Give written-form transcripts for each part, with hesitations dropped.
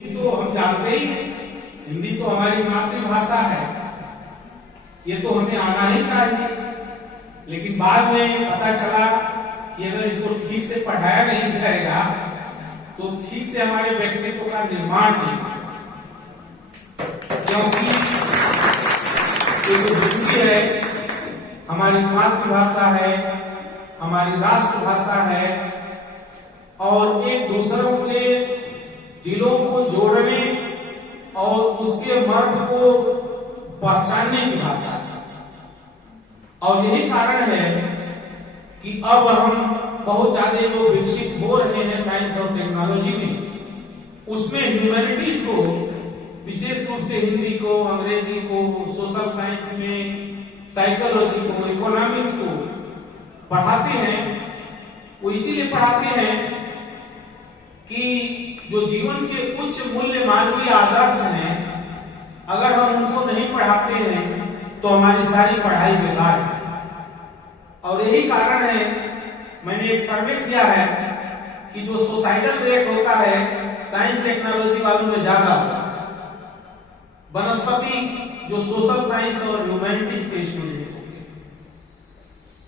तो हम जानते ही हिंदी तो हमारी मातृभाषा है, ये तो हमें आना ही चाहिए। लेकिन बाद में पता चला कि अगर इसको ठीक से पढ़ाया नहीं जाएगा तो ठीक से हमारे व्यक्तित्व का निर्माण नहीं, क्योंकि ये जो हिंदी है हमारी मातृभाषा है, हमारी राष्ट्रभाषा है और एक दूसरों के दिलों को जोड़ने और उसके मर्म को पहचानने की भाषा है। और यही कारण है कि अब हम बहुत ज्यादा जो विकसित हो रहे हैं साइंस और टेक्नोलॉजी में, उसमें ह्यूमैनिटीज को, विशेष रूप से हिंदी को, अंग्रेजी को, सोशल साइंस में साइकोलॉजी को, इकोनॉमिक्स को पढ़ाते हैं। वो इसीलिए पढ़ाते हैं कि जो जीवन के उच्च मूल्य मानवीय आदर्श हैं, अगर हम उनको नहीं पढ़ाते हैं तो हमारी सारी पढ़ाई बेकार है। और यही कारण है, मैंने एक सर्वे किया है कि जो सुसाइडल रेट होता है साइंस टेक्नोलॉजी वालों में ज्यादा होता है, वनस्पति जो सोशल साइंस और ह्यूमैनिटीज के स्टूडेंट होंगे।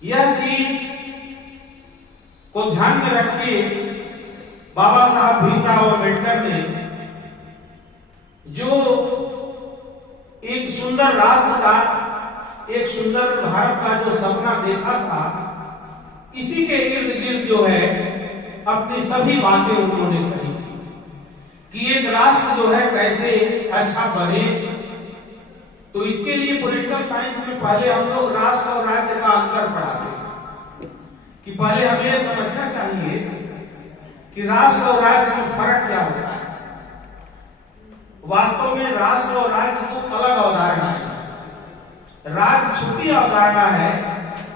यह चीज को ध्यान में रख के बाबा साहब भीमराव अम्बेडकर ने जो एक सुंदर राष्ट्र का, एक सुंदर भारत का जो सपना देखा था, इसी के इर्द गिर्द जो है अपनी सभी बातें उन्होंने कही थी कि एक राष्ट्र जो है कैसे अच्छा बने। तो इसके लिए पॉलिटिकल साइंस में पहले हम लोग राष्ट्र और राज्य का अंतर पढ़ाते हैं कि पहले हमें यह समझना चाहिए कि राष्ट्र और राज्य में फर्क क्या होता है। वास्तव में राष्ट्र और राज्य तो अलग अवधारणा है। राज्य छोटी अवधारणा है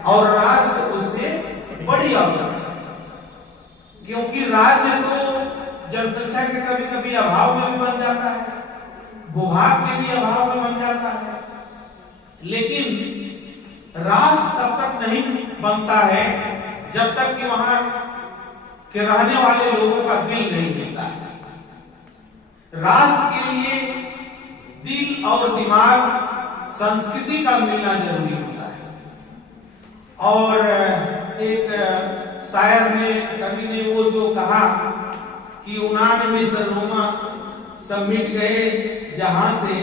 और राष्ट्र उससे बड़ी अवधारणा, क्योंकि राज्य तो जनसंख्या के कभी कभी अभाव में भी बन जाता है, भूभाग के भी अभाव में बन जाता है, लेकिन राष्ट्र तब तक नहीं बनता है जब तक कि वहां के रहने वाले लोगों का दिल नहीं मिलता है। राष्ट्र के लिए दिल और दिमाग, संस्कृति का मिलना जरूरी होता है। और एक शायर ने, कवि ने वो जो कहा कि उनान में सरोमा सब मिट गए जहां से,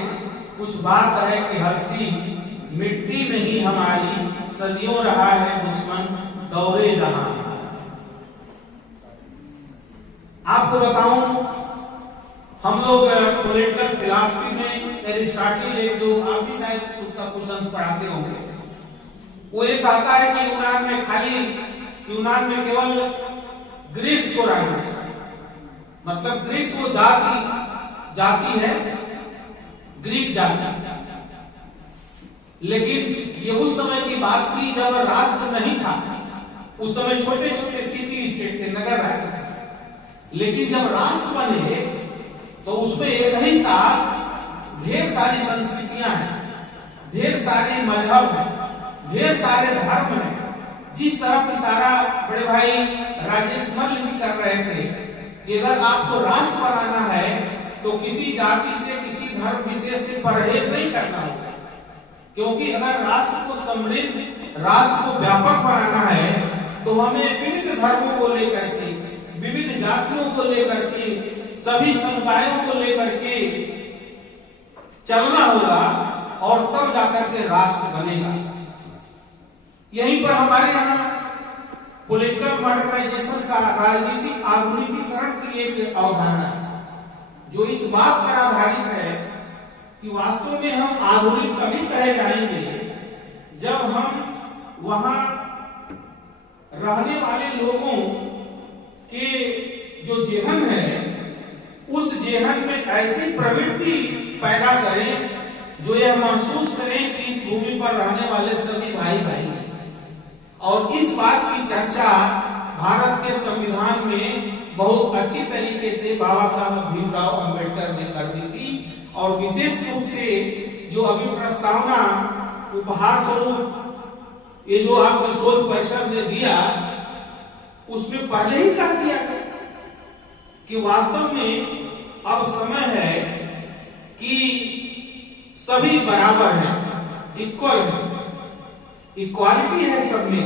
कुछ बात है कि हस्ती मिटती नहीं हमारी, सदियों रहा है दुश्मन दौरे जहां। आपको बताऊं, हम लोग पॉलिटिकल फिलॉसफी में एरिस्टोटल, एक जो आप भी शायद उसका क्वेश्चन पढ़ाते होंगे, वो ये कहता है कि यूनान में खाली, यूनान में केवल ग्रीक्स को रहना चाहिए। मतलब ग्रीक्स वो जाति है, ग्रीक जाति। लेकिन ये उस समय की बात थी जब राष्ट्र नहीं था, उस समय छोटे छोटे सिटी स्टेट थे, नगर राज्य। लेकिन जब राष्ट्र बने तो उसमें एक ही साथ ढेर सारी संस्कृतियां हैं, ढेर सारे मजहब हैं, ढेर सारे धर्म हैं। जिस तरह की सारा बड़े भाई राजेश मल्ल जी कर रहे थे कि अगर आपको राष्ट्र बनाना है तो किसी जाति से, किसी धर्म विशेष से परहेज नहीं करना होगा, क्योंकि अगर राष्ट्र को समृद्ध, राष्ट्र को व्यापक बनाना है तो हमें विविध धर्मों को लेकर के, विविध जातियों को लेकर के, सभी समुदायों को लेकर के चलना होगा और तब जाकर के राष्ट्र बनेगा। यहीं पर हमारे यहाँ पॉलिटिकल मॉडर्नाइजेशन का, राजनीतिक आधुनिकीकरण की एक अवधारणा है जो इस बात पर आधारित है कि वास्तव में हम आधुनिक कभी कहे जाएंगे जब हम वहां रहने वाले लोगों के जो जेहन है, उस जेहन में ऐसी प्रवृत्ति पैदा करें जो यह महसूस करें कि इस भूमि पर रहने वाले सभी भाई भाई हैं। और इस बात की चर्चा भारत के संविधान में बहुत अच्छी तरीके से बाबा साहब भीमराव अम्बेडकर ने कर दी थी। और विशेष रूप से जो अभी प्रस्तावना उपहार स्वरूप ये जो आपने शोध परिषद ने दिया, उसमें पहले ही कह दिया कि वास्तव में अब समय है कि सभी बराबर हैं, इक्वल है, इक्वालिटी है सब में।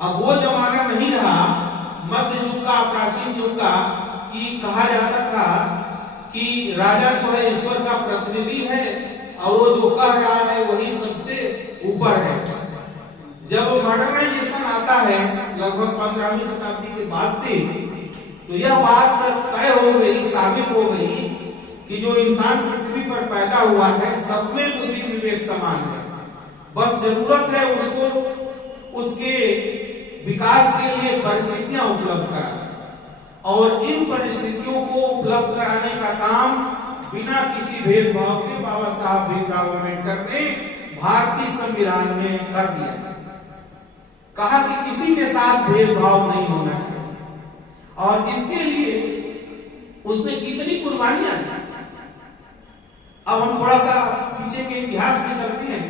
अब वो जमाना नहीं रहा मध्य युग का, प्राचीन युग का, कि कहा जाता था कि राजा जो है ईश्वर का प्रतिनिधि है और वो जो कह रहा है वही सबसे ऊपर है। जब मॉडर्नाइजेशन आता है लगभग 15वीं शताब्दी के बाद से, तो यह बात तय हो गई, साबित हो गई कि जो इंसान पृथ्वी पर पैदा हुआ है सब में बुद्धि विवेक समान है। बस जरूरत है उसको उसके विकास के लिए परिस्थितियां उपलब्ध कराना, और इन परिस्थितियों को उपलब्ध कराने का काम बिना किसी भेदभाव के बाबा साहब भीमराव अम्बेडकर ने भारतीय संविधान में कर दिया। कहा कि किसी के साथ भेदभाव नहीं होना चाहिए, और इसके लिए उसने कितनी कुर्बानियां दी। अब हम थोड़ा सा पीछे के इतिहास में चलते हैं